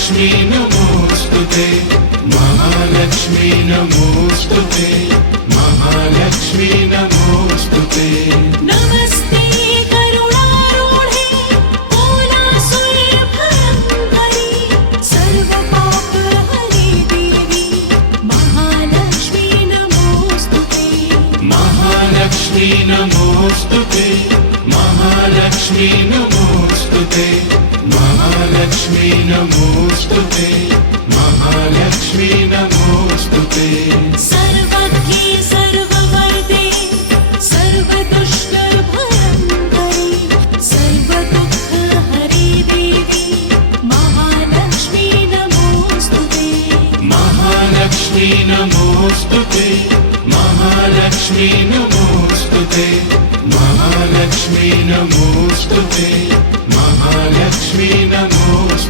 महालक्ष्मी नमोस्तुते, महालक्ष्मी नमोस्तुते, महालक्ष्मी नमोस्तुते। नमस्ते करुणारूढे कोलासुरभयङ्करी, सर्वपापहरे देवी महालक्ष्मी नमोस्तुते। महालक्ष्मी नमोस्तुते, महालक्ष्मी नमोस्तुते, महालक्ष्मी नमोस्तुते, महालक्ष्मी नमोस्तुते। सर्वज्ञे सर्ववरदे सर्वदुष्टभयङ्करी, सर्वदुःखहरे देवी महालक्ष्मी नमोस्तुते। महालक्ष्मी नमोस्तुते, महालक्ष्मी नमोस्तुते, महालक्ष्मी नमोस्तुते, महालक्ष्मी नमोस्तुते।